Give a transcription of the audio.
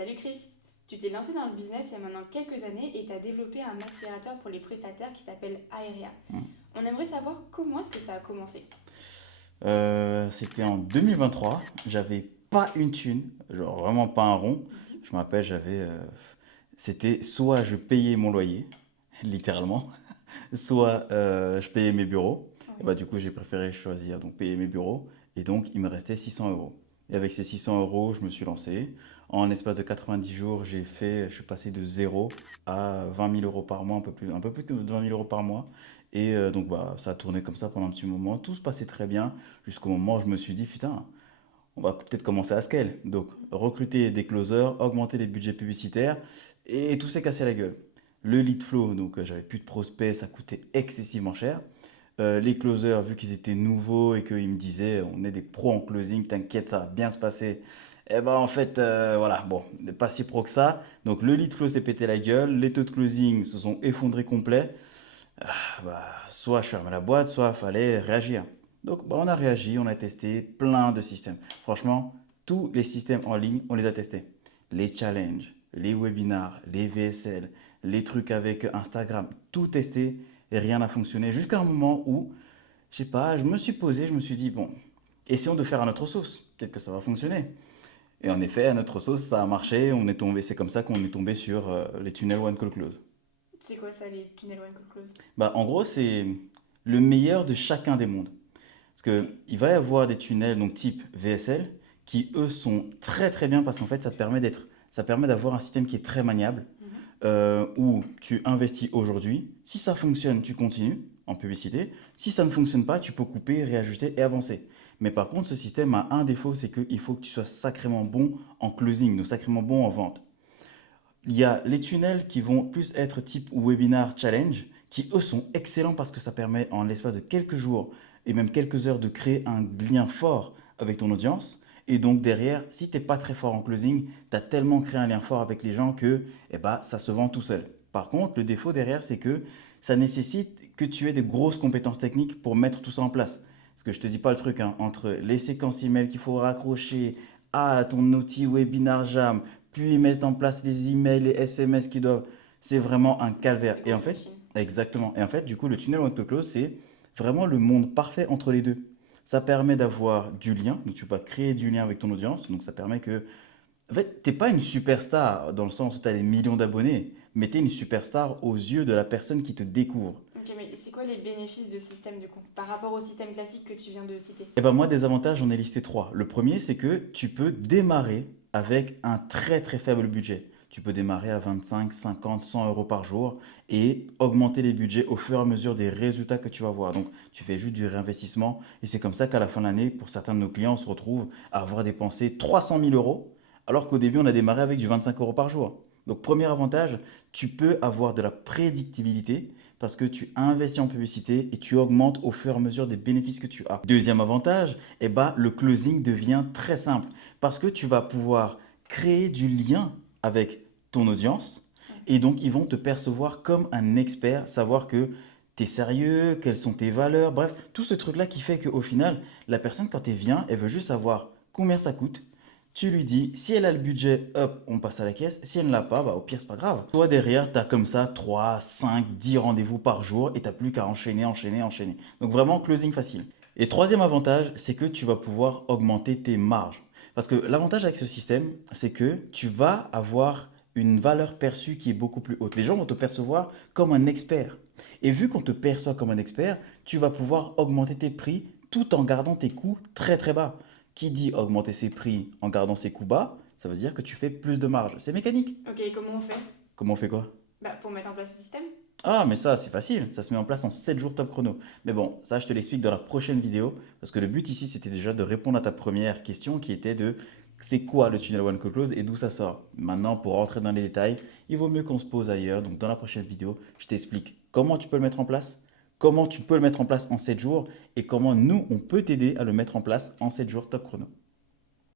Salut Chris, tu t'es lancé dans le business il y a maintenant quelques années et tu as développé un accélérateur pour les prestataires qui s'appelle Aerea. On aimerait savoir comment est-ce que ça a commencé. C'était en 2023. J'avais pas une thune, genre vraiment pas un rond. Mhm. Je me rappelle, c'était soit je payais mon loyer, littéralement, soit je payais mes bureaux. Et Oui. bah du coup, j'ai préféré choisir donc payer mes bureaux. Et donc, il me restait 600 euros. Et avec ces 600 euros, je me suis lancé. En l'espace de 90 jours, je suis passé de 0 à 20 000 euros par mois, un peu plus de 20 000 euros par mois. Et donc, bah, ça a tourné comme ça pendant un petit moment. Tout se passait très bien jusqu'au moment où je me suis dit, putain, on va peut-être commencer à scale. Donc, recruter des closers, augmenter les budgets publicitaires et tout s'est cassé la gueule. Le lead flow, donc j'avais plus de prospects, ça coûtait excessivement cher. Les closers, vu qu'ils étaient nouveaux et qu'ils me disaient, on est des pros en closing, t'inquiète, ça va bien se passer. Et ben en fait, voilà, bon, pas si pro que ça. Donc le lead flow s'est pété la gueule, les taux de closing se sont effondrés complets. Bah, soit je fermais la boîte, soit il fallait réagir. Donc bah, on a réagi, on a testé plein de systèmes. Franchement, tous les systèmes en ligne, on les a testés. Les challenges, les webinars, les VSL, les trucs avec Instagram, tout testé et rien n'a fonctionné. Jusqu'à un moment où, je sais pas, je me suis posé, je me suis dit, bon, essayons de faire à notre sauce. Peut-être que ça va fonctionner. Et en effet, à notre sauce, ça a marché. On est tombé, c'est comme ça qu'on est tombé sur les tunnels One Call Close. C'est quoi ça, les tunnels One Call Close? Bah, en gros, c'est le meilleur de chacun des mondes. Parce qu'il va y avoir des tunnels donc type VSL qui, eux, sont très très bien parce qu'en fait, ça permet d'avoir un système qui est très maniable Mhm. où tu investis aujourd'hui. Si ça fonctionne, tu continues en publicité. Si ça ne fonctionne pas, tu peux couper, réajuster et avancer. Mais par contre, ce système a un défaut, c'est qu'il faut que tu sois sacrément bon en closing, donc sacrément bon en vente. Il y a les tunnels qui vont plus être type webinar challenge, qui eux sont excellents parce que ça permet en l'espace de quelques jours et même quelques heures de créer un lien fort avec ton audience. Et donc derrière, si tu n'es pas très fort en closing, tu as tellement créé un lien fort avec les gens que ça se vend tout seul. Par contre, le défaut derrière, c'est que ça nécessite que tu aies des grosses compétences techniques pour mettre tout ça en place. Parce que je te dis pas le truc, hein, entre les séquences email qu'il faut raccrocher à ton outil webinar Jam, puis mettre en place les emails, les SMS qui doivent. C'est vraiment un calvaire. Des Et en grosses fait, machines. exactement. Et en fait, du coup, le tunnel one to close, c'est vraiment le monde parfait entre les deux. Ça permet d'avoir du lien, donc tu vas créer du lien avec ton audience, donc ça permet que. En fait, t'es pas une superstar dans le sens où tu as des millions d'abonnés, mais tu es une superstar aux yeux de la personne qui te découvre. Ok, mais c'est quoi les bénéfices de ce système du coup, par rapport au système classique que tu viens de citer? Et ben moi, des avantages, j'en ai listé trois. Le premier, c'est que tu peux démarrer avec un très très faible budget. Tu peux démarrer à 25, 50, 100 euros par jour et augmenter les budgets au fur et à mesure des résultats que tu vas voir. Donc, tu fais juste du réinvestissement et c'est comme ça qu'à la fin de l'année, pour certains de nos clients, on se retrouve à avoir dépensé 300 000 euros alors qu'au début, on a démarré avec du 25 euros par jour. Donc, premier avantage, tu peux avoir de la prédictibilité parce que tu investis en publicité et tu augmentes au fur et à mesure des bénéfices que tu as. Deuxième avantage, le closing devient très simple parce que tu vas pouvoir créer du lien avec ton audience Ouais. et donc ils vont te percevoir comme un expert, savoir que tu es sérieux, quelles sont tes valeurs, bref, tout ce truc-là qui fait qu'au final, la personne quand elle vient, elle veut juste savoir combien ça coûte. Tu lui dis, si elle a le budget, hop, on passe à la caisse. Si elle ne l'a pas, bah au pire, c'est pas grave. Toi, derrière, tu as comme ça 3, 5, 10 rendez-vous par jour et tu plus qu'à enchaîner, enchaîner, enchaîner. Donc vraiment, closing facile. Et troisième avantage, c'est que tu vas pouvoir augmenter tes marges. Parce que l'avantage avec ce système, c'est que tu vas avoir une valeur perçue qui est beaucoup plus haute. Les gens vont te percevoir comme un expert. Et vu qu'on te perçoit comme un expert, tu vas pouvoir augmenter tes prix tout en gardant tes coûts très très bas. Qui dit augmenter ses prix en gardant ses coûts bas, ça veut dire que tu fais plus de marge. C'est mécanique. Ok, comment on fait? Comment on fait quoi? Bah, pour mettre en place ce système? Ah, mais ça, c'est facile. Ça se met en place en 7 jours top chrono. Mais bon, ça, je te l'explique dans la prochaine vidéo. Parce que le but ici, c'était déjà de répondre à ta première question qui était de c'est quoi le tunnel One Call Close et d'où ça sort. Maintenant, pour rentrer dans les détails, il vaut mieux qu'on se pose ailleurs. Donc, dans la prochaine vidéo, je t'explique comment tu peux le mettre en place, comment tu peux le mettre en place en 7 jours et comment nous, on peut t'aider à le mettre en place en 7 jours top chrono.